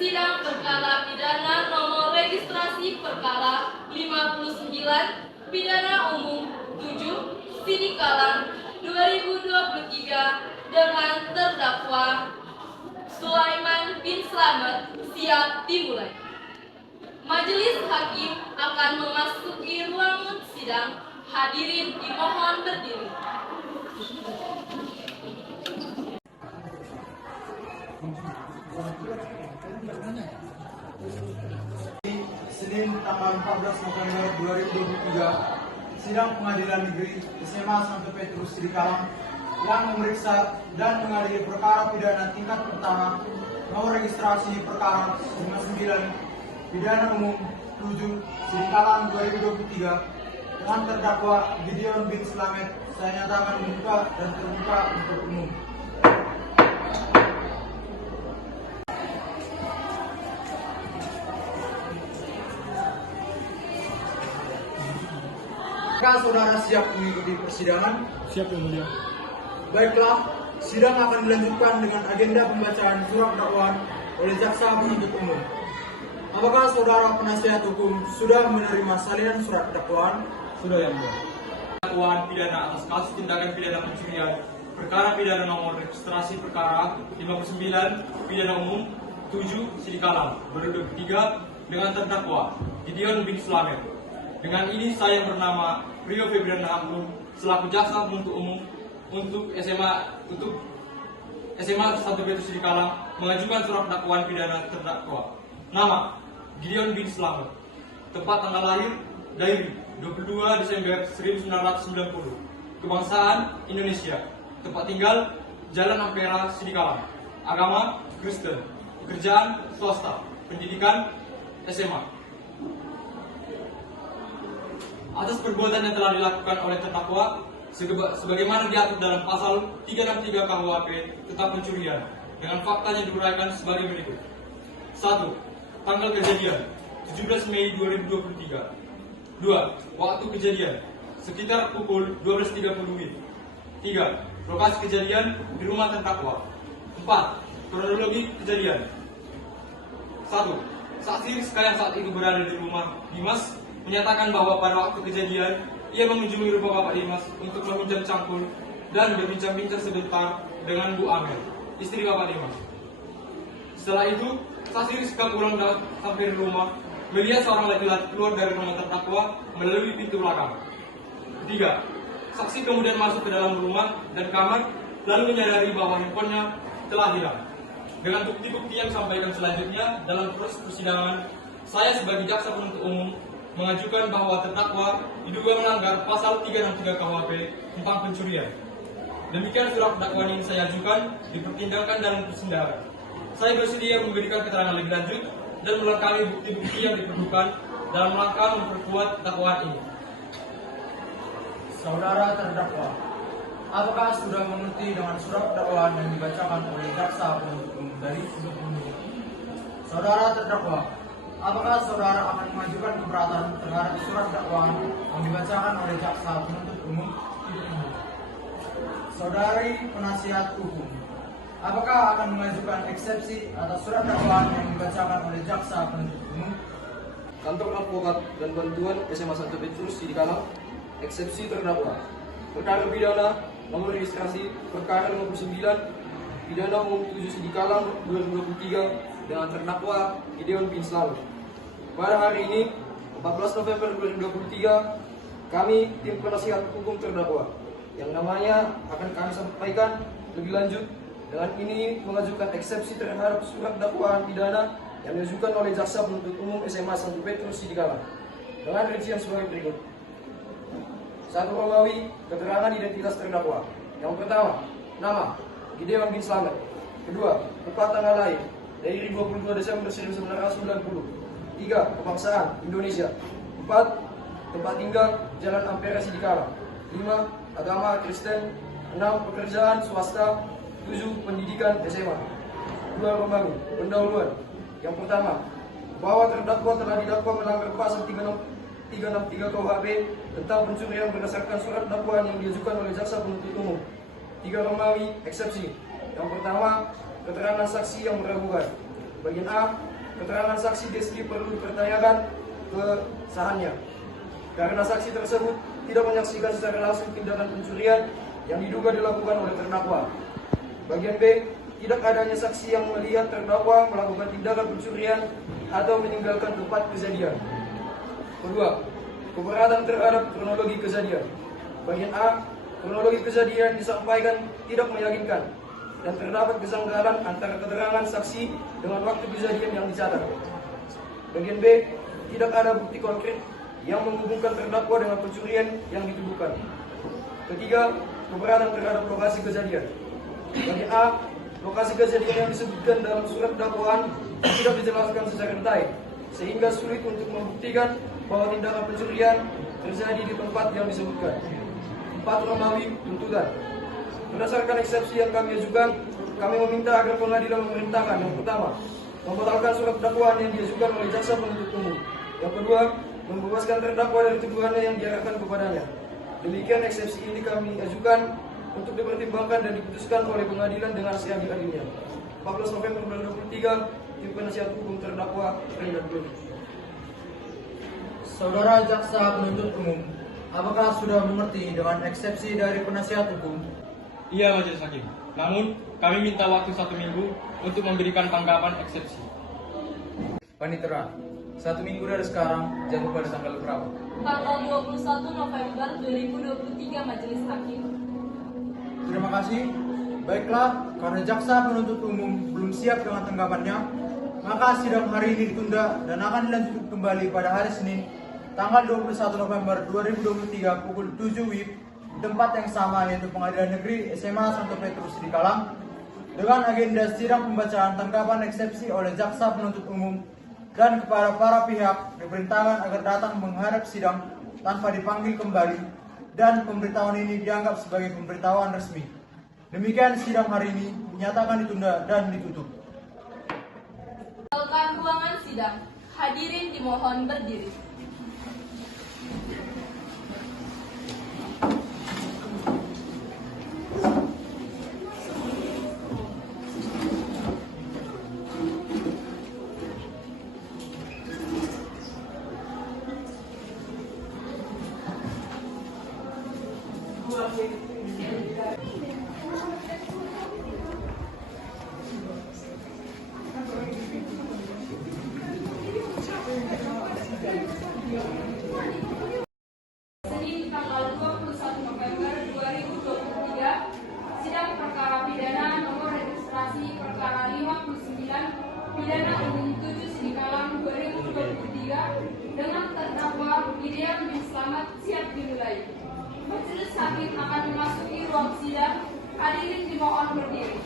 Sidang perkara pidana nomor registrasi perkara 59 pidana umum 7 Sidikalang 2023 dengan terdakwa Sulaiman bin Slamet siap dimulai. Majelis hakim akan memasuki ruangan sidang. Hadirin dimohon berdiri. Senin tanggal 14 November 2023, sidang pengadilan negeri SMA Santo Petrus Sidikalang yang memeriksa dan mengadili perkara pidana tingkat pertama nomor registrasi perkara 59 pidana umum 7 Sidikalang 2023 dengan terdakwa Gideon bin Slamet saya nyatakan membuka dan terbuka untuk umum. Apakah saudara siap mengikuti persidangan? Siap, Yang Mulia. Baiklah, sidang akan dilanjutkan dengan agenda pembacaan surat dakwaan oleh jaksa penuntut umum. Apakah saudara penasihat hukum sudah menerima salinan surat dakwaan? Sudah, Yang Mulia. Dakwaan pidana atas kasus tindakan pidana pencurian, perkara pidana nomor registrasi perkara 59 pidana umum 7 Sidikalang 2023 dengan terdakwa Gideon bin Slamet. Dengan ini saya bernama Rio Febrian Hamlun selaku jaksa penuntut umum untuk SMA Santo Petrus Sidikalang mengajukan surat dakwaan pidana terdakwa. Nama Gideon bin Slamet. Tempat tanggal lahir dari 22 Desember 1990. Kebangsaan Indonesia. Tempat tinggal Jalan Ampera Sidikalang. Agama Kristen. Pekerjaan swasta. Pendidikan SMA. Atas perbuatan yang telah dilakukan oleh terdakwa sebagaimana diatur dalam pasal 363 KUHP tentang pencurian dengan fakta yang diuraikan sebagai berikut. 1. Tanggal kejadian 17 Mei 2023. 2. Waktu kejadian sekitar pukul 12.30 WIB. 3. Lokasi kejadian di rumah terdakwa. 4. Kronologi kejadian. 1. Saksi Rizka yang saat itu berada di rumah Dimas menyatakan bahwa pada waktu kejadian ia mengunjungi rumah Bapak Dimas untuk meminjam cangkul dan berbincang-bincang sebentar dengan Bu Amel, istri Bapak Dimas. Setelah itu, saksi Rizka pulang sampai di rumah, melihat seorang laki-laki keluar dari rumah terdakwa melalui pintu belakang. 3. Saksi kemudian masuk ke dalam rumah dan kamar, lalu menyadari bahwa handphonenya telah hilang. Dengan bukti-bukti yang disampaikan selanjutnya dalam proses persidangan, saya sebagai jaksa penuntut umum mengajukan bahwa terdakwa diduga melanggar pasal 363 KUHP tentang pencurian. Demikian surat dakwaan yang saya ajukan dipertimbangkan dalam persidangan. Saya bersedia memberikan keterangan lebih lanjut dan melengkapi bukti-bukti yang diperlukan dalam rangka memperkuat dakwaan ini. Saudara terdakwa, apakah sudah mengerti dengan surat dakwaan yang dibacakan oleh jaksa penuntut umum dari sudut umum? Saudara terdakwa, apakah saudara akan mengajukan keberatan terhadap surat dakwaan yang dibacakan oleh jaksa penuntut umum? Saudari penasihat hukum, apakah akan mengajukan eksepsi atas surat dakwaan yang dibacakan oleh jaksa penuntut umum? Kantor Advokat dan Bantuan SMA Santo Petrus Sidikalang, eksepsi terdakwa. Perkara pidana nomor registrasi perkara 59 pidana umum 7 Sidikalang 2023 dengan terdakwa Gideon bin Slamet. Pada hari ini, 14 November 2023, kami tim penasihat hukum terdakwa yang namanya akan kami sampaikan lebih lanjut dengan ini mengajukan eksepsi terhadap surat dakwaan pidana yang diajukan oleh jaksa penuntut umum SMA Santo Petrus Sidikalang dengan rincian sebagai berikut. 1. Romawi, keterangan identitas terdakwa. Yang pertama, nama Gideon bin Slamet. Kedua, tempat tanggal lahir dari 22 Desember 1990. 3. Kebangsaan Indonesia. 4. Tempat tinggal Jalan Ampera Sidikalang. 5. Agama Kristen. 6. Pekerjaan swasta. 7. Pendidikan SMA. 2. Romawi, pendahuluan. Yang pertama, bahwa terdakwa telah didakwa melanggar pasal 363 KUHP tentang pencurian berdasarkan surat dakwaan yang diajukan oleh jaksa penuntut umum. 3. Romawi, eksepsi. Yang pertama, keterangan saksi yang meragukan. Bagian A, keterangan saksi Deski perlu dipertanyakan kesahannya karena saksi tersebut tidak menyaksikan secara langsung tindakan pencurian yang diduga dilakukan oleh terdakwa. Bagian B, tidak adanya saksi yang melihat terdakwa melakukan tindakan pencurian atau meninggalkan tempat kejadian. Kedua, keberatan terhadap kronologi kejadian. Bagian A, kronologi kejadian disampaikan tidak meyakinkan dan terdapat kesanggalan antara keterangan saksi dengan waktu kejadian yang dicatat. Bagian B, tidak ada bukti konkret yang menghubungkan terdakwa dengan pencurian yang dituduhkan. Ketiga, keberatan terhadap lokasi kejadian. Bagian A, lokasi kejadian yang disebutkan dalam surat dakwaan tidak dijelaskan secara detail, sehingga sulit untuk membuktikan bahwa tindakan pencurian terjadi di tempat yang disebutkan. 4. Romawi tuntutan. Berdasarkan eksepsi yang kami ajukan, kami meminta agar pengadilan memerintahkan yang pertama, membatalkan surat dakwaan yang diajukan oleh jaksa penuntut umum. Yang kedua, membebaskan terdakwa dari tuduhannya yang diarahkan kepadanya. Demikian eksepsi ini kami ajukan untuk dipertimbangkan dan diputuskan oleh pengadilan dengan seadil-adilnya. 14 November 2023, Tim Penasihat Hukum Terdakwa Renat Doni. Saudara jaksa penuntut umum, apakah sudah mengerti dengan eksepsi dari penasihat hukum? Iya Majelis Hakim. Namun, kami minta waktu 1 minggu untuk memberikan tanggapan eksepsi. Panitera, 1 minggu dari sekarang jatuh pada tanggal berapa? Tanggal 21 November 2023 Majelis Hakim. Terima kasih. Baiklah, karena jaksa penuntut umum belum siap dengan tanggapannya, maka sidang hari ini ditunda dan akan dilanjutkan kembali pada hari Senin, tanggal 21 November 2023 pukul 7 WIB di tempat yang sama, yaitu Pengadilan Negeri SMA Santo Petrus di Kalang, dengan agenda sidang pembacaan tanggapan eksepsi oleh jaksa penuntut umum, dan kepada para pihak diperintahkan agar datang menghadap sidang tanpa dipanggil kembali, dan pemberitahuan ini dianggap sebagai pemberitahuan resmi. Demikian sidang hari ini dinyatakan ditunda dan ditutup. Tinggalkan ruangan sidang. Hadirin dimohon berdiri. Senin tanggal 21 November 2023, sidang perkara pidana nomor registrasi perkara 59 pidana umum 7 Sidikalang 2023 dengan terdakwa Gideon bin Slamet siap dimulai. Majelis Hakim akan memasuki ruang sidang. Hadirin dimohon berdiri.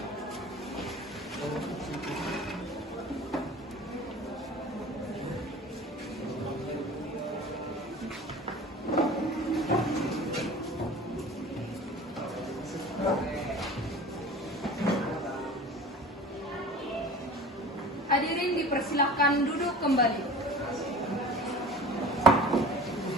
Hadirin dipersilahkan duduk kembali.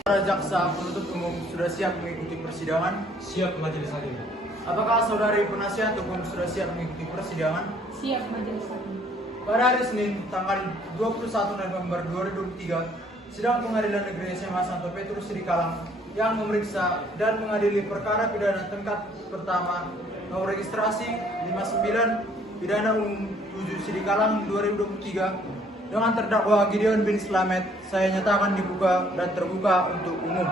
Para jaksa penuntut umum sudah siap mengikuti persidangan? Siap Majelis Hakim. Apakah saudari penasihat hukum sudah siap mengikuti persidangan? Siap Majelis Hakim. Pada hari Senin, tanggal 21 November 2023, sidang Pengadilan Negeri SMA Santo Petrus di Kalang yang memeriksa dan mengadili perkara pidana tingkat pertama nomor registrasi 59 pidana umum 7 Sidikalang 2023 dengan terdakwa Gideon bin Slamet saya nyatakan dibuka dan terbuka untuk umum.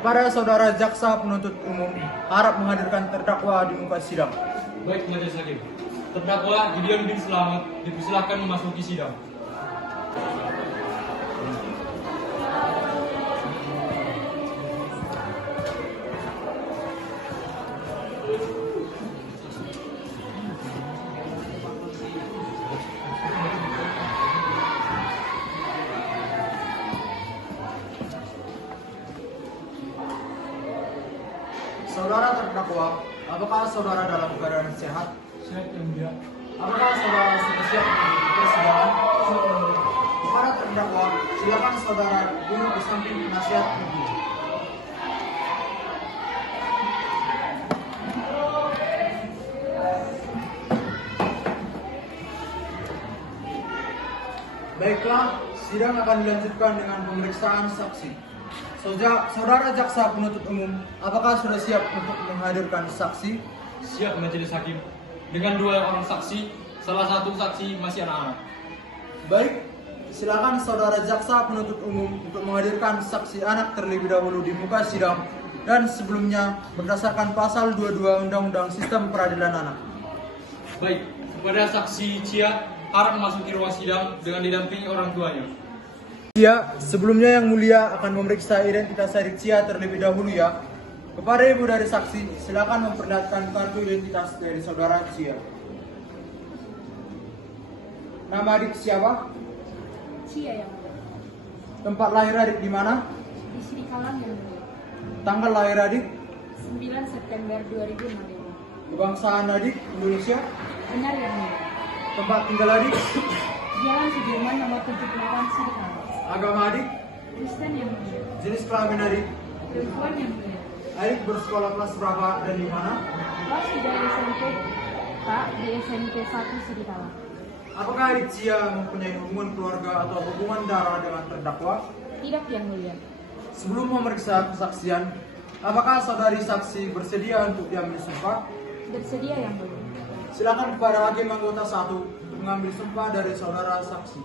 Kepada saudara jaksa penuntut umum, harap menghadirkan terdakwa di muka sidang. Baik Majelis Hakim. Terdakwa Gideon bin Slamet dipersilahkan memasuki sidang. Saudara terdakwa, apakah saudara dalam keadaan sehat? Sehat yang mulia. Apakah saudara sudah siap mengikuti persidangan? Kepada terdakwa, silakan saudara duduk di samping penasihat hukum. Baiklah, sidang akan dilanjutkan dengan pemeriksaan saksi. Saudara jaksa penuntut umum, apakah sudah siap untuk menghadirkan saksi? Siap majelis hakim. Dengan 2 orang saksi, salah satu saksi masih anak-anak. Baik, silakan saudara jaksa penuntut umum untuk menghadirkan saksi anak terlebih dahulu di muka sidang dan sebelumnya berdasarkan pasal 22 Undang-Undang Sistem Peradilan Anak. Baik, kepada saksi Cia harap memasuki ruang sidang dengan didampingi orang tuanya. Ya, sebelumnya yang mulia akan memeriksa identitas adik Cia terlebih dahulu ya. Kepada ibu dari saksi, silakan memperlihatkan kartu identitas dari saudara Cia. Nama adik siapa? Cia yang mulia. Tempat lahir adik di mana? Di Srikalang yang mulia. Tanggal lahir adik? 9 September 2005. Kebangsaan adik Indonesia? Benar yang mulia. Tempat tinggal adik? Jalan Sudirman nomor 78 Srikalang. Agama adik? Kristen yang mulia. Jenis kelamin adik? Perempuan yang mulia. Adik bersekolah kelas berapa dan di mana? Kelas 3 SMP Pak di SMP 1 Srikalang. Apakah adik Cia mempunyai hubungan keluarga atau hubungan darah dengan terdakwa? Tidak yang mulia. Sebelum memeriksa kesaksian, apakah saudari saksi bersedia untuk diambil sumpah? Bersedia yang mulia. Silakan kepada hakim anggota 1 untuk mengambil sumpah dari saudara saksi.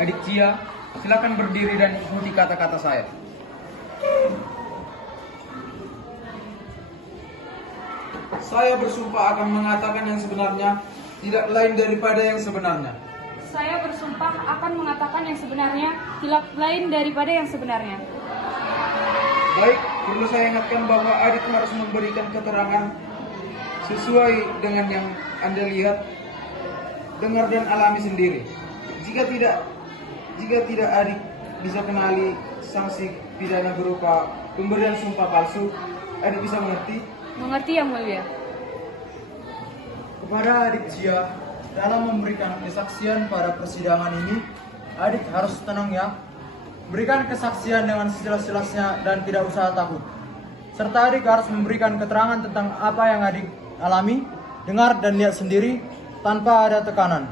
Adik Cia, silakan berdiri dan ikuti kata-kata saya. Saya bersumpah akan mengatakan yang sebenarnya, tidak lain daripada yang sebenarnya. Saya bersumpah akan mengatakan yang sebenarnya, tidak lain daripada yang sebenarnya. Baik, perlu saya ingatkan bahwa adik harus memberikan keterangan sesuai dengan yang Anda lihat, dengar dan alami sendiri. Jika tidak adik bisa kenali sanksi pidana berupa pemberian sumpah palsu, adik bisa mengerti? Mengerti yang mulia. Kepada adik Cia, dalam memberikan kesaksian pada persidangan ini, adik harus tenang ya. Berikan kesaksian dengan sejelas-jelasnya dan tidak usah takut. Serta adik harus memberikan keterangan tentang apa yang adik alami, dengar dan lihat sendiri tanpa ada tekanan.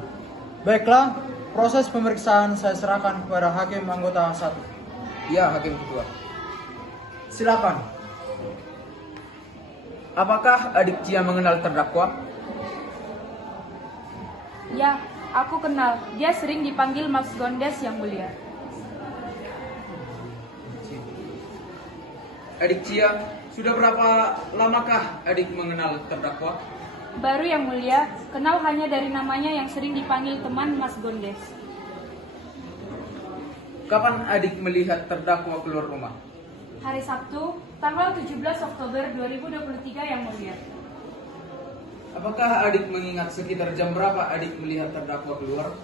Baiklah, proses pemeriksaan saya serahkan kepada hakim anggota 1. Ya, Hakim Ketua. Silakan. Apakah adik Cia mengenal terdakwa? Ya, aku kenal. Dia sering dipanggil Mas Gondes yang mulia. Adik Cia, sudah berapa lamakah adik mengenal terdakwa? Baru yang mulia, kenal hanya dari namanya yang sering dipanggil teman Mas Gondes. Kapan adik melihat terdakwa keluar rumah? Hari Sabtu, tanggal 17 Oktober 2023 yang mulia. Apakah adik mengingat sekitar jam berapa adik melihat terdakwa keluar?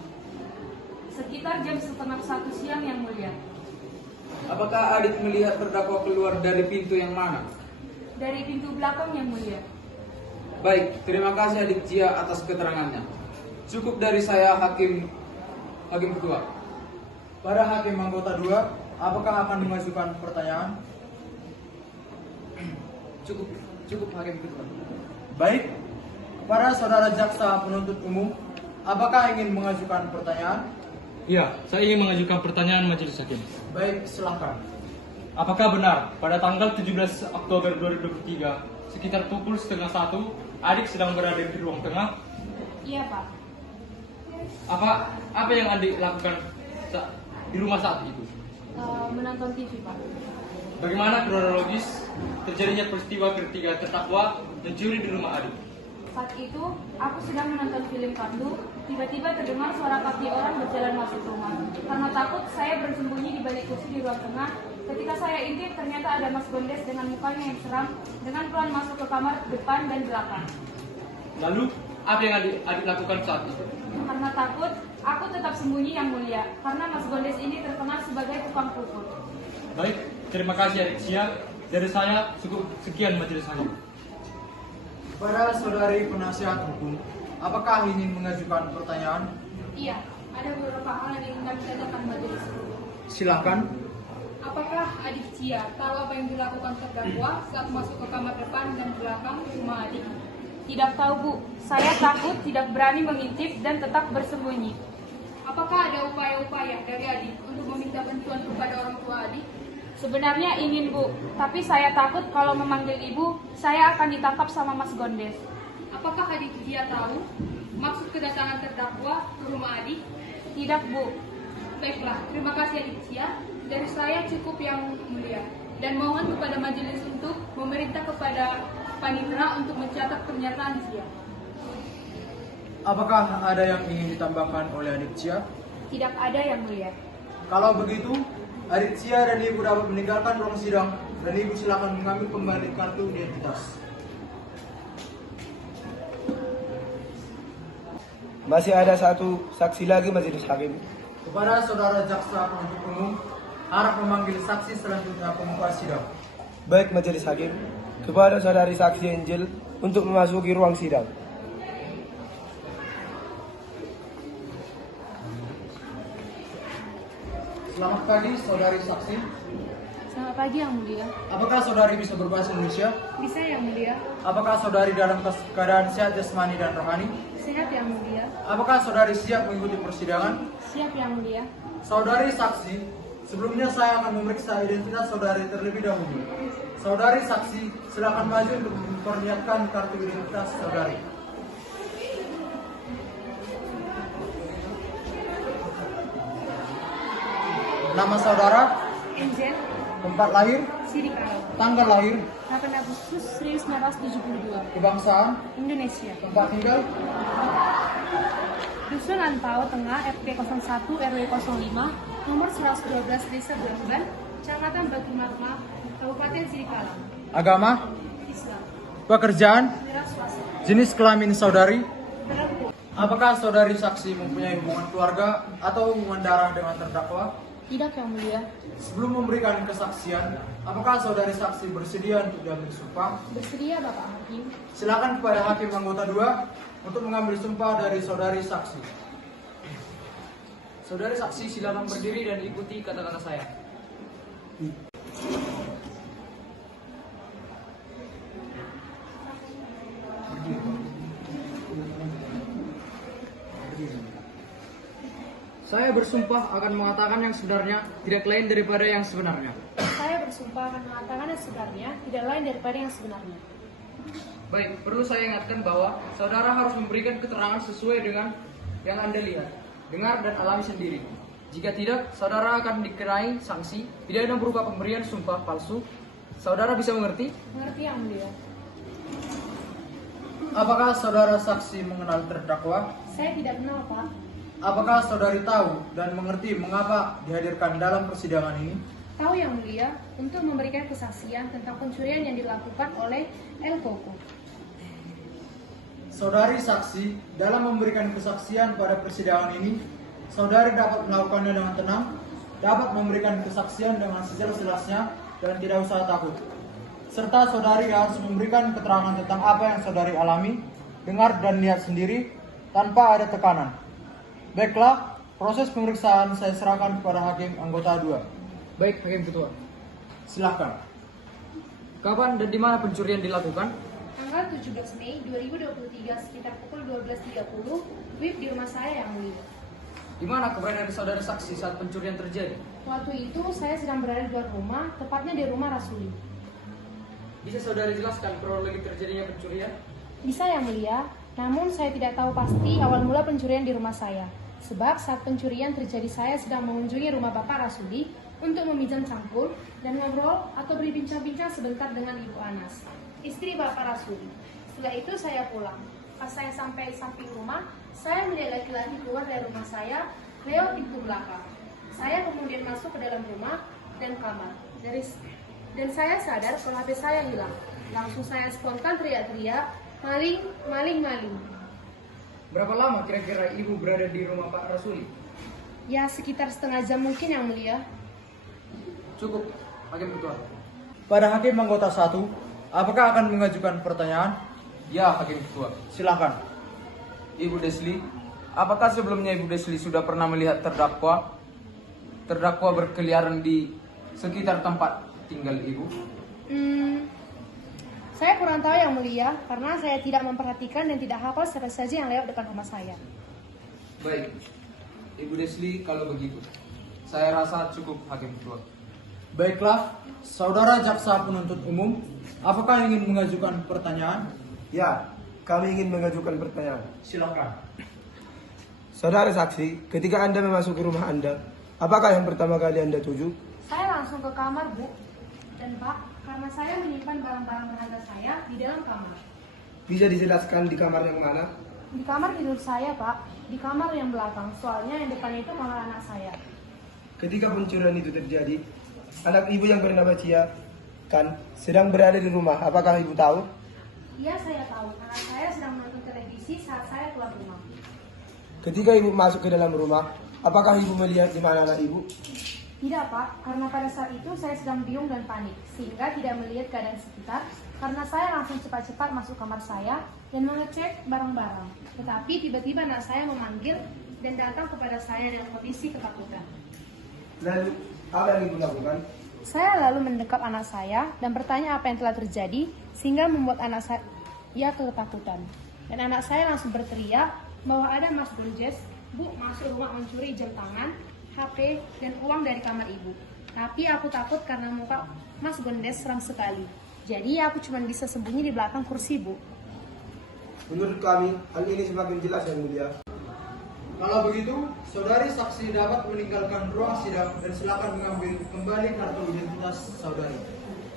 Sekitar jam setengah 1 siang yang mulia. Apakah adik melihat terdakwa keluar dari pintu yang mana? Dari pintu belakang yang mulia. Baik, terima kasih adik Cia atas keterangannya. Cukup dari saya, Hakim Ketua. Pada hakim anggota 2, apakah akan mengajukan pertanyaan? Cukup Hakim Ketua. Baik, kepada saudara jaksa penuntut umum, apakah ingin mengajukan pertanyaan? Iya, saya ingin mengajukan pertanyaan majelis hakim. Baik, silakan. Apakah benar pada tanggal 17 Oktober 2023 sekitar pukul setengah 1 adik sedang berada di ruang tengah? Iya, Pak. Apa yang adik lakukan di rumah saat itu? Menonton TV, Pak. Bagaimana kronologis terjadinya peristiwa ketiga terdakwa mencuri di rumah adik? Saat itu, aku sedang menonton film kartu, tiba-tiba terdengar suara kaki orang berjalan masuk rumah. Karena takut, saya bersembunyi di balik kursi di ruang tengah. Ketika saya intip, ternyata ada Mas Gondes dengan mukanya yang seram, dengan pelan masuk ke kamar depan dan belakang. Lalu, apa yang adik lakukan saat itu? Karena takut, aku tetap sembunyi yang mulia, karena Mas Gondes ini terkenal sebagai tukang pukul. Baik, terima kasih adik Cia. Dari saya cukup sekian majelis hakim. Pada saudari penasihat hukum, apakah ingin mengajukan pertanyaan? Iya, ada beberapa hal yang ingin kami tanyakan majelis. Silakan. Apakah adik Cia tahu apa yang dilakukan terdakwa saat masuk ke kamar depan dan belakang rumah adik? Tidak tahu, Bu. Saya takut, tidak berani mengintip dan tetap bersembunyi. Apakah ada upaya-upaya dari adik untuk meminta bantuan kepada orang tua adik? Sebenarnya ingin, Bu, tapi saya takut kalau memanggil ibu, saya akan ditangkap sama Mas Gondes. Apakah adik dia tahu maksud kedatangan terdakwa ke rumah adik? Tidak, Bu. Baiklah, terima kasih adik Cia. Dari saya cukup yang mulia. Dan mohon kepada majelis untuk memerintah kepada panitera untuk mencatat pernyataan dia. Apakah ada yang ingin ditambahkan oleh adik Cia? Tidak ada yang mulia. Kalau begitu, adik Cia dan ibu dapat meninggalkan ruang sidang dan ibu silakan mengambil kembali kartu identitas. Masih ada satu saksi lagi majelis hakim. Kepada saudara jaksa penuntut umum, harap memanggil saksi selanjutnya pembuka sidang. Baik majelis hakim, kepada saudari saksi Angel untuk memasuki ruang sidang. Selamat pagi, saudari saksi. Selamat pagi, Yang Mulia. Apakah saudari bisa berbahasa Indonesia? Bisa, Yang Mulia. Apakah saudari dalam keadaan sehat jasmani dan rohani? Sehat, Yang Mulia. Apakah saudari siap mengikuti persidangan? Siap, Yang Mulia. Saudari saksi, sebelumnya saya akan memeriksa identitas saudari terlebih dahulu. Saudari saksi, silakan maju untuk memperlihatkan kartu identitas saudari. Nama saudara, Angel, tempat lahir, Sirikal, tanggal lahir, 8 Agustus 1972, kebangsaan, Indonesia. tempat tinggal, Dusun Antau Tengah, RT 01 RW 05, nomor 112 Desa Belamban, Kecamatan Batu Marma, Kabupaten Sirikalang, agama, Islam, pekerjaan, Wira swasta, jenis kelamin saudari. Terlalu. Apakah saudari saksi mempunyai hubungan keluarga atau hubungan darah dengan terdakwa? Tidak, Yang Mulia. Sebelum memberikan kesaksian, apakah saudari saksi bersedia untuk diambil sumpah? Bersedia, Bapak Hakim. Silakan kepada hakim anggota 2 untuk mengambil sumpah dari saudari saksi. Saudari saksi silakan berdiri dan ikuti kata-kata saya. Saya bersumpah akan mengatakan yang sebenarnya, tidak lain daripada yang sebenarnya. Saya bersumpah akan mengatakan yang sebenarnya, tidak lain daripada yang sebenarnya. Baik, perlu saya ingatkan bahwa saudara harus memberikan keterangan sesuai dengan yang Anda lihat, dengar dan alami sendiri. Jika tidak, saudara akan dikenai sanksi pidana berupa pemberian sumpah palsu. Saudara bisa mengerti? Mengerti, Yang Mulia. Apakah saudara saksi mengenal terdakwa? Saya tidak kenal, Pak. Apakah saudari tahu dan mengerti mengapa dihadirkan dalam persidangan ini? Tahu, Yang Mulia, untuk memberikan kesaksian tentang pencurian yang dilakukan oleh El Koko. Saudari saksi, dalam memberikan kesaksian pada persidangan ini, saudari dapat melakukannya dengan tenang, dapat memberikan kesaksian dengan sejelas-jelasnya, dan tidak usah takut. Serta saudari harus memberikan keterangan tentang apa yang saudari alami, dengar dan lihat sendiri, tanpa ada tekanan. Baiklah, proses pemeriksaan saya serahkan kepada hakim anggota 2. Baik, Hakim Ketua. Silahkan. Kapan dan di mana pencurian dilakukan? Tanggal 17 Mei 2023 sekitar pukul 12.30, WIB di rumah saya, Yang Mulia. Di mana keberadaan saudara saksi saat pencurian terjadi? Waktu itu saya sedang berada di luar rumah, tepatnya di rumah Rasuli. Bisa saudara jelaskan kronologi terjadinya pencurian? Bisa, Yang Mulia, namun saya tidak tahu pasti awal mula pencurian di rumah saya. Sebab saat pencurian terjadi saya sedang mengunjungi rumah Bapak Rasuli untuk meminjam cangkul dan ngobrol atau berbincang-bincang sebentar dengan Ibu Anas, istri Bapak Rasuli. Setelah itu saya pulang. Pas saya sampai samping rumah, saya melihat laki-laki keluar dari rumah saya lewat pintu belakang. Saya kemudian masuk ke dalam rumah dan kamar. Dan saya sadar kalau HP saya hilang. Langsung saya spontan teriak-teriak, maling, maling, maling. Berapa lama kira-kira ibu berada di rumah Pak Rasuli? Ya sekitar setengah jam mungkin, Yang Mulia. Cukup, Hakim Ketua. Pada hakim anggota 1, apakah akan mengajukan pertanyaan? Ya, Hakim Ketua. Silakan. Ibu Desli, apakah sebelumnya Ibu Desli sudah pernah melihat terdakwa berkeliaran di sekitar tempat tinggal Ibu? Saya kurang tahu, Yang Mulia, karena saya tidak memperhatikan dan tidak hafal siapa saja yang lewat depan rumah saya. Baik. Ibu Desli, kalau begitu, saya rasa cukup Hakim Ketua. Baiklah, saudara jaksa penuntut umum, apakah ingin mengajukan pertanyaan? Ya, kami ingin mengajukan pertanyaan. Silakan. Saudara saksi, ketika Anda memasuki rumah Anda, apakah yang pertama kali Anda tuju? Saya langsung ke kamar, Bu. Dan Pak, karena saya menyimpan barang-barang berharga saya di dalam kamar. Bisa dijelaskan di kamar yang mana? Di kamar tidur saya, Pak. Di kamar yang belakang, soalnya yang depan itu kamar anak saya. Ketika pencurian itu terjadi, anak ibu yang bernama Cia kan sedang berada di rumah. Apakah ibu tahu? Iya, saya tahu. Anak saya sedang menonton televisi saat saya keluar rumah. Ketika ibu masuk ke dalam rumah, apakah ibu melihat di mana anak ibu? Tidak, Pak. Karena pada saat itu saya sedang bingung dan panik, sehingga tidak melihat keadaan sekitar. Karena saya langsung cepat-cepat masuk kamar saya dan mengecek barang-barang. Tetapi tiba-tiba anak saya memanggil dan datang kepada saya dalam kondisi ketakutan. Lalu, apa yang ibu lakukan? Saya lalu mendekap anak saya dan bertanya apa yang telah terjadi, sehingga membuat anak saya ketakutan. Dan anak saya langsung berteriak bahwa ada Mas Gonjes, Bu, masuk rumah mencuri jam tangan, HP, dan uang dari kamar ibu. Tapi aku takut karena muka Mas Gonjes seram sekali. Jadi aku cuma bisa sembunyi di belakang kursi, Bu. Menurut kami, hal ini semakin jelas yang mulia. Kalau begitu, saudari saksi dapat meninggalkan ruang sidang dan silakan mengambil kembali kartu identitas saudari.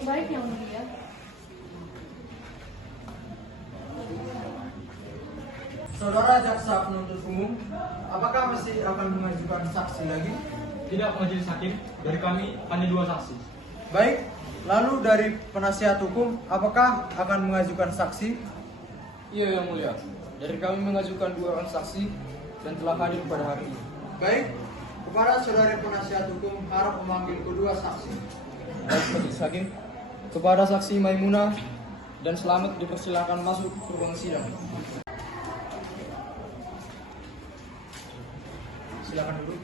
Baik, Yang Mulia. Saudara jaksa penuntut umum, apakah masih akan mengajukan saksi lagi? Tidak, Majelis Hakim. Dari kami hanya 2 saksi. Baik, lalu dari penasihat hukum, apakah akan mengajukan saksi? Iya, Yang Mulia. Dari kami mengajukan 2 orang saksi dan telah hadir pada hari ini. Baik, kepada saudari penasihat hukum harap memanggil kedua saksi. Baik, Majelis Hakim. Kepada saksi Maimunah dan Selamat dipersilakan masuk ke ruang sidang. Silakan dulu.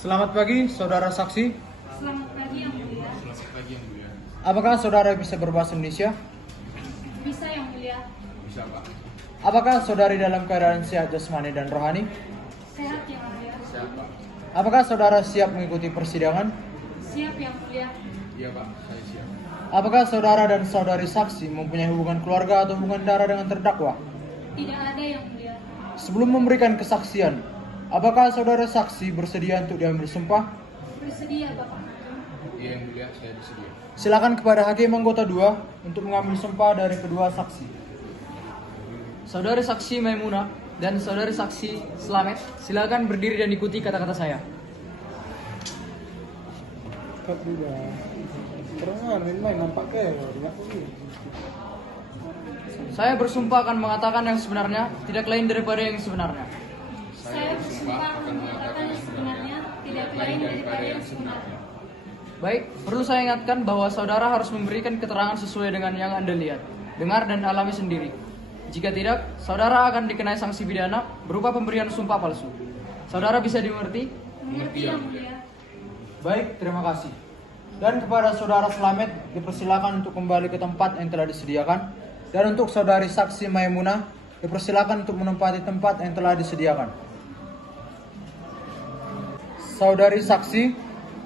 Selamat pagi, saudara saksi. Selamat pagi, Yang Mulia. Apakah saudara bisa berbahasa Indonesia? Bisa, Yang Mulia. Apakah saudari dalam keadaan sehat jasmani dan rohani? Sehat, Yang Mulia. Apakah saudara siap mengikuti persidangan? Siap, Yang Mulia. Apakah saudara dan saudari saksi mempunyai hubungan keluarga atau hubungan darah dengan terdakwa? Tidak ada, Yang Mulia. Sebelum memberikan kesaksian, apakah saudara saksi bersedia untuk diambil sumpah? Bersedia, Bapak Hakim. Iya, Yang Mulia, saya bersedia. Silakan kepada hakim anggota 2 untuk mengambil sumpah dari kedua saksi. Saudari saksi Maimunah dan saudari saksi Slamet, silakan berdiri dan ikuti kata-kata saya. Saya bersumpah akan mengatakan yang sebenarnya, tidak lain daripada yang sebenarnya. Saya bersumpah akan mengatakan yang sebenarnya, tidak lain daripada yang sebenarnya. Baik, perlu saya ingatkan bahwa saudara harus memberikan keterangan sesuai dengan yang Anda lihat, dengar dan alami sendiri. Jika tidak, saudara akan dikenai sanksi pidana berupa pemberian sumpah palsu. Saudara bisa dimengerti? Mengerti, Yang Mulia. Baik, terima kasih. Dan kepada saudara Slamet dipersilakan untuk kembali ke tempat yang telah disediakan. Dan untuk saudari saksi Maimunah dipersilakan untuk menempati tempat yang telah disediakan. Saudari saksi,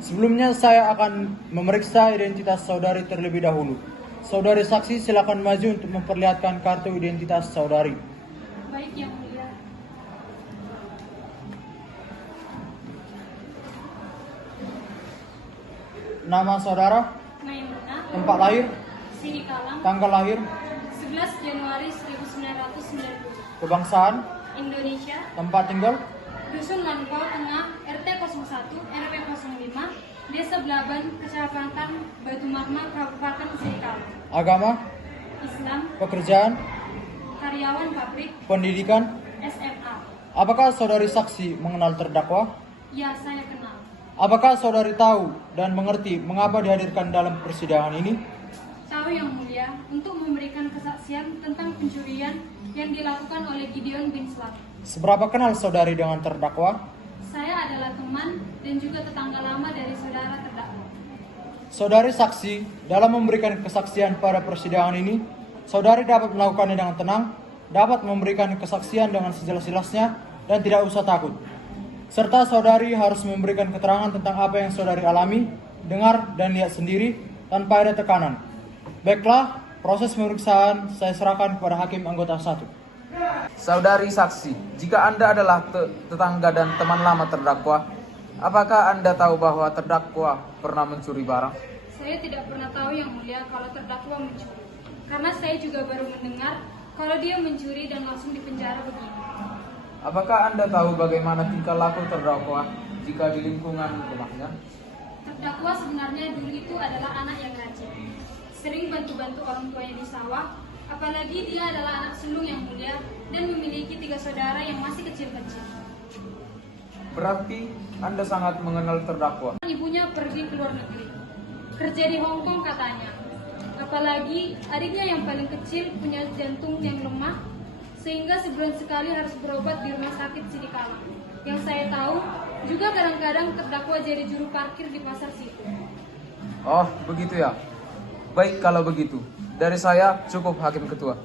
sebelumnya saya akan memeriksa identitas saudari terlebih dahulu. Saudari saksi silakan maju untuk memperlihatkan kartu identitas saudari. Baik, Yang Mulia. Nama saudara, Maimunah, tempat lahir, Siri Kalam, tanggal lahir, 11 Januari 1990. kebangsaan, Indonesia, tempat tinggal, Dusun Lankau Tengah, RT 01, RW 05, Desa Belaban, Kecamatan Batu Marmar, Kabupaten Siri Kalam. agama, Islam, pekerjaan, karyawan pabrik, pendidikan. SMA. Apakah saudari saksi mengenal terdakwa? Ya, saya kenal. Apakah saudari tahu dan mengerti mengapa dihadirkan dalam persidangan ini? Tahu, Yang Mulia, untuk memberikan kesaksian tentang pencurian yang dilakukan oleh Gideon bin Slat. Seberapa kenal saudari dengan terdakwa? Saya adalah teman dan juga tetangga lama dari saudara terdakwa. Saudari saksi, dalam memberikan kesaksian pada persidangan ini, saudari dapat melakukannya dengan tenang, dapat memberikan kesaksian dengan sejelas-jelasnya, dan tidak usah takut. Serta saudari harus memberikan keterangan tentang apa yang saudari alami, dengar dan lihat sendiri tanpa ada tekanan. Baiklah, proses pemeriksaan saya serahkan kepada hakim anggota 1. Saudari saksi, jika Anda adalah tetangga dan teman lama terdakwa, apakah Anda tahu bahwa terdakwa pernah mencuri barang? Saya tidak pernah tahu yang mulia kalau terdakwa mencuri. Karena saya juga baru mendengar kalau dia mencuri dan langsung dipenjara begini. Apakah Anda tahu bagaimana tingkah laku terdakwa jika di lingkungan rumahnya? Terdakwa sebenarnya dulu itu adalah anak yang rajin. Sering bantu-bantu orang tuanya di sawah, apalagi dia adalah anak sulung yang mulia dan memiliki 3 saudara yang masih kecil-kecil. Berarti Anda sangat mengenal terdakwa. Ibunya pergi ke luar negeri, kerja di Hong Kong katanya. Apalagi adiknya yang paling kecil punya jantung yang lemah, sehingga sebulan sekali harus berobat di rumah sakit Sidikalang. Yang saya tahu, juga kadang-kadang terdakwa jadi juru parkir di pasar situ. Oh, begitu ya. Baik kalau begitu. Dari saya cukup Hakim Ketua.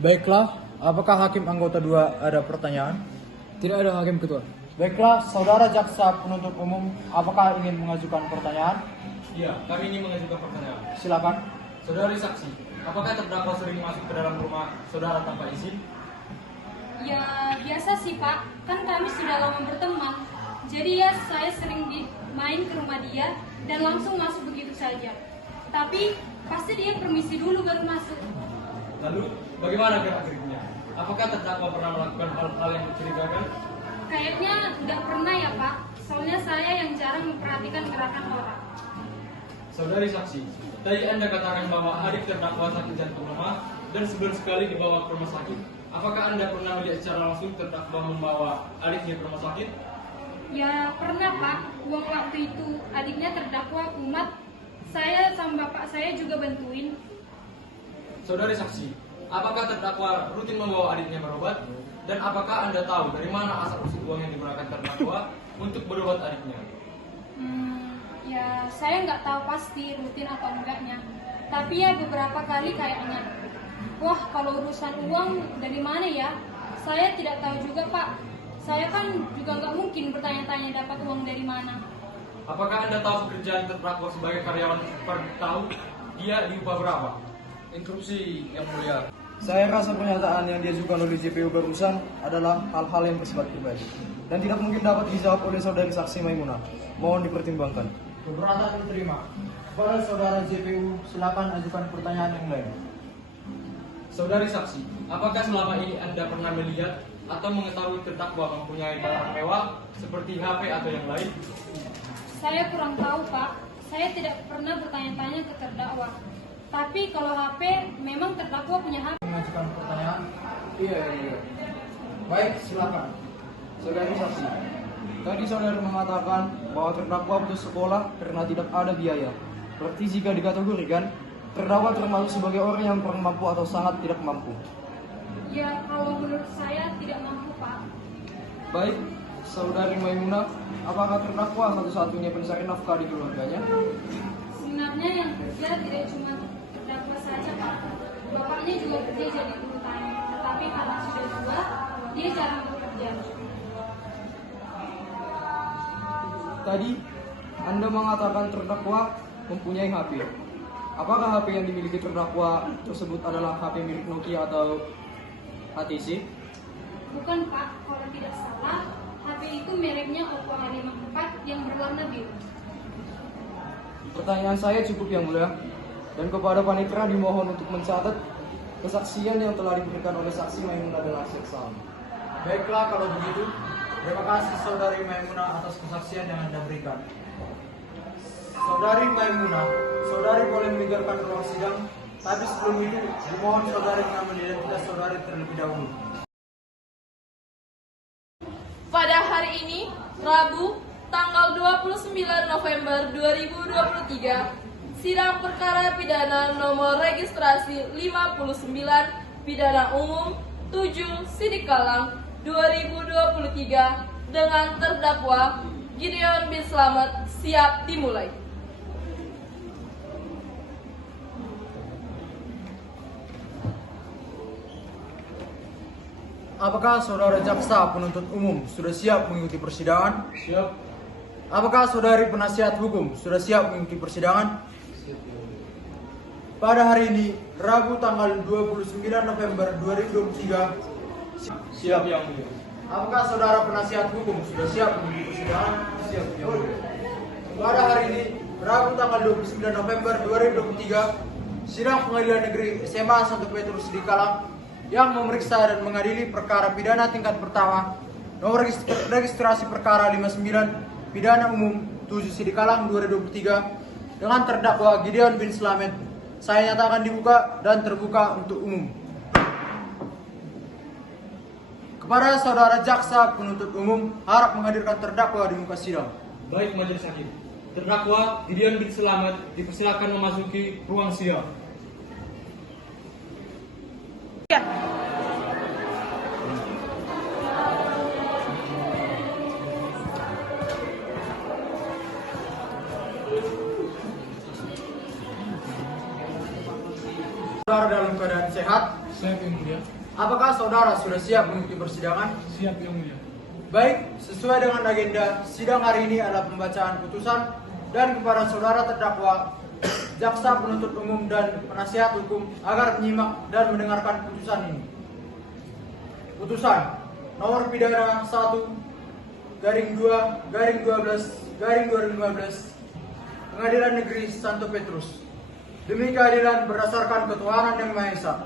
Baiklah, apakah hakim anggota 2 ada pertanyaan? Tidak ada Hakim Ketua. Baiklah, saudara jaksa penuntut umum, apakah ingin mengajukan pertanyaan? Iya, kami ingin mengajukan pertanyaan. Silakan. Saudari saksi, apakah terdakwa sering masuk ke dalam rumah saudara tanpa izin? Ya biasa sih Pak, kan kami sudah lama berteman. Jadi ya saya sering main ke rumah dia dan langsung masuk begitu saja. Tapi pasti dia permisi dulu baru masuk. Lalu, bagaimana gerak-geriknya? Apakah terdakwa pernah melakukan hal-hal yang mencurigakan? Kayaknya tidak pernah ya Pak, soalnya saya yang jarang memperhatikan gerakan orang. Saudari saksi, tadi Anda katakan bahwa adik terdakwa sakit jantung lemah dan sebulan sekali dibawa ke rumah sakit. Apakah Anda pernah melihat secara langsung terdakwa membawa adiknya ke rumah sakit? Ya pernah Pak, uang waktu itu adiknya terdakwa kumat, saya sama bapak saya juga bantuin. Saudari saksi, apakah terdakwa rutin membawa adiknya berobat? Dan apakah Anda tahu dari mana asal-usul uang yang digunakan terdakwa untuk berobat adiknya? Ya saya nggak tahu pasti rutin atau enggaknya. Tapi ya beberapa kali kayaknya. Wah kalau urusan uang dari mana ya? Saya tidak tahu juga Pak. Saya kan juga nggak mungkin bertanya-tanya dapat uang dari mana. Apakah Anda tahu pekerjaan terdakwa sebagai karyawan per tahun? Dia diupah berapa? Interupsi yang mulia. Saya rasa pernyataan yang diajukan oleh JPU barusan adalah hal-hal yang bersifat pribadi dan tidak mungkin dapat dijawab oleh saudari saksi Maimunah. Mohon dipertimbangkan. Keberatan diterima. Kepada saudara JPU, silakan ajukan pertanyaan yang lain. Saudari saksi, apakah selama ini Anda pernah melihat atau mengetahui terdakwa mempunyai barang mewah seperti HP atau yang lain? Saya kurang tahu Pak. Saya tidak pernah bertanya-tanya ke terdakwa. Tapi kalau HP, memang terdakwa punya HP. Mengajukan pertanyaan? Iya, yang mulia. Baik, silakan. Saudari saksi, tadi saudari mengatakan bahwa terdakwa putus sekolah karena tidak ada biaya. Berarti jika dikategorikan, terdakwa termasuk sebagai orang yang kurang mampu atau sangat tidak mampu. Ya kalau menurut saya tidak mampu Pak. Baik, saudari Maimunah, apakah terdakwa satu-satunya pencari nafkah di keluarganya? Sebenarnya yang kerja tidak cuma terdakwa saja Pak. Bapaknya juga kerja jadi guru tani. Tetapi karena sudah tua, dia jarang bekerja. Tadi Anda mengatakan terdakwa mempunyai HP. Apakah HP yang dimiliki terdakwa tersebut adalah HP milik Nokia atau HTC? Bukan Pak, kalau tidak salah, HP itu mereknya Oppo A54 yang berwarna biru. Pertanyaan saya cukup yang mulia, dan kepada panitia dimohon untuk mencatat kesaksian yang telah diberikan oleh saksi Maimunah dan Asyik Salam. Baiklah kalau begitu. Terima kasih saudari Maimunah atas kesaksian yang Anda berikan. Saudari Maimunah, saudari boleh meninggalkan ruang sidang, tapi sebelum itu dimohon saudari mengambil identitas saudari terlebih dahulu. Pada hari ini, Rabu, tanggal 29 November 2023, sidang perkara pidana nomor registrasi 59 pidana umum 7 Sidikalang 2023 dengan terdakwa Gideon bin Slamet siap dimulai. Apakah saudara jaksa penuntut umum sudah siap mengikuti persidangan? Siap. Apakah saudari penasihat hukum sudah siap mengikuti persidangan? Pada hari ini, Rabu tanggal 29 November 2023, Siap yang mulia. apakah saudara penasihat hukum sudah siap mengikuti persidangan? Siap yang mulia. Pada hari ini, Rabu tanggal 29 November 2023, sidang Pengadilan Negeri SMA Santo Petrus di Kalang yang memeriksa dan mengadili perkara pidana tingkat pertama nomor registrasi perkara 59 pidana umum 7 Sidikalang 2023 dengan terdakwa Gideon bin Slamet saya nyatakan dibuka dan terbuka untuk umum. Kepada saudara jaksa penuntut umum harap menghadirkan terdakwa di muka sidang. Baik majelis hakim. Terdakwa Gideon bin Slamet dipersilakan memasuki ruang sidang. Saudara dalam keadaan sehat? Siap yang mulia. Apakah saudara sudah siap mengikuti persidangan? Siap yang mulia. Baik, sesuai dengan agenda, sidang hari ini adalah pembacaan putusan dan kepada saudara terdakwa, jaksa penuntut umum dan penasihat hukum agar menyimak dan mendengarkan putusan ini. Putusan nomor pidana 1/2/12/2015 Pengadilan Negeri Santo Petrus. Demi keadilan berdasarkan ketuhanan yang Maha Esa,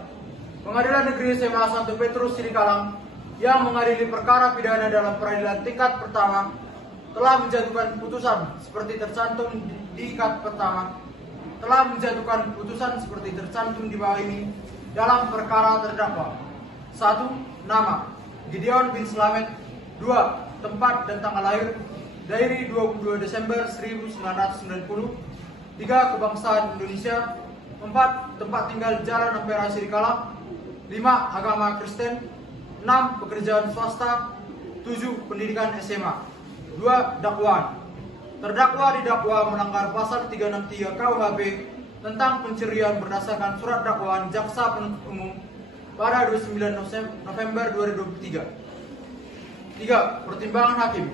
Pengadilan Negeri SMA Santo Petrus Sidikalang yang mengadili perkara pidana dalam peradilan tingkat pertama telah menjatuhkan putusan seperti tercantum di tingkat pertama, telah menjatuhkan putusan seperti tercantum di bawah ini dalam perkara terdakwa. 1. Nama Gideon bin Slamet. 2. Tempat dan tanggal lahir dari 22 Desember 1990. 3. Kebangsaan Indonesia. 4. Tempat tinggal Jalan Ampera Sidikalang. 5. Agama Kristen. 6. Pekerjaan swasta. 7. Pendidikan SMA. 2. Dakwaan. Terdakwa didakwa melanggar pasal 363 KUHP tentang pencurian berdasarkan surat dakwaan jaksa penuntut umum pada 29 November 2023. 3. Pertimbangan hakim.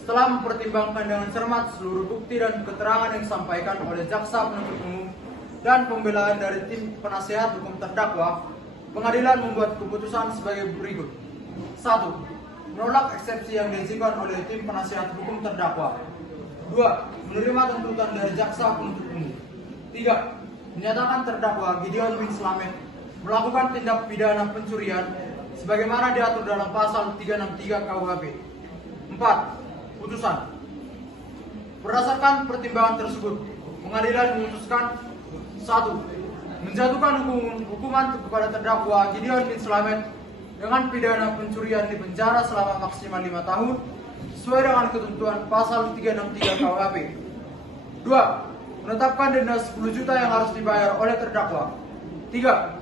Setelah mempertimbangkan dengan cermat seluruh bukti dan keterangan yang disampaikan oleh jaksa penuntut umum dan pembelaan dari tim penasihat hukum terdakwa, pengadilan membuat keputusan sebagai berikut. 1. Menolak eksepsi yang diajukan oleh tim penasihat hukum terdakwa. 2. Menerima tuntutan dari jaksa penuntut umum. 3. Menyatakan terdakwa Gideon bin Slamet melakukan tindak pidana pencurian sebagaimana diatur dalam pasal 363 KUHP. 4. Putusan. Berdasarkan pertimbangan tersebut, pengadilan memutuskan 1. Menjatuhkan hukuman kepada terdakwa Gideon bin Slamet dengan pidana pencurian di penjara selama maksimal 5 tahun sesuai dengan ketentuan pasal 363 KUHP. 2. Menetapkan denda 10 juta yang harus dibayar oleh terdakwa. 3.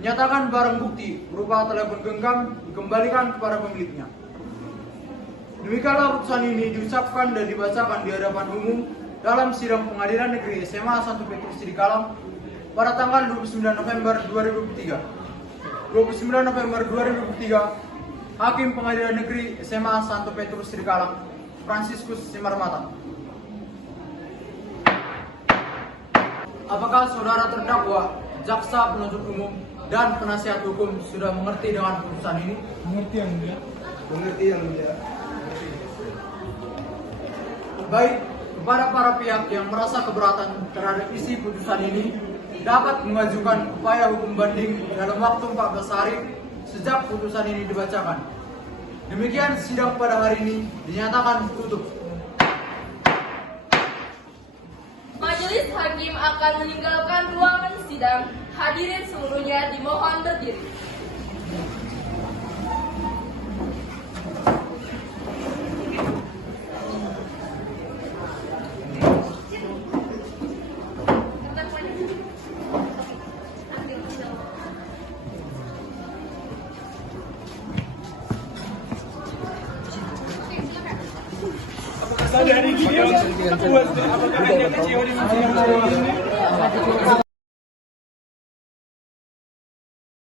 Menyatakan barang bukti berupa telepon genggam dikembalikan kepada pemiliknya. Demikianlah putusan ini diucapkan dan dibacakan di hadapan umum dalam sidang Pengadilan Negeri SMA Santo Petrus Sidikalang pada tanggal 29 November 2023. 29 November 2023, Hakim Pengadilan Negeri SMA Santo Petrus Sidikalang, Fransiskus Simarmata. Apakah saudara terdakwa, jaksa penuntut umum, dan penasihat hukum sudah mengerti dengan putusan ini? Mengerti yang mulia. Mengerti yang mulia. Baik, kepada para pihak yang merasa keberatan terhadap isi putusan ini dapat mengajukan upaya hukum banding dalam waktu 14 hari sejak putusan ini dibacakan. Demikian sidang pada hari ini dinyatakan tutup. Majelis hakim akan meninggalkan ruangan sidang. Hadirin seluruhnya dimohon berdiri. Saudari Gideon, apakah Anda kecewa dengan sidang hari ini?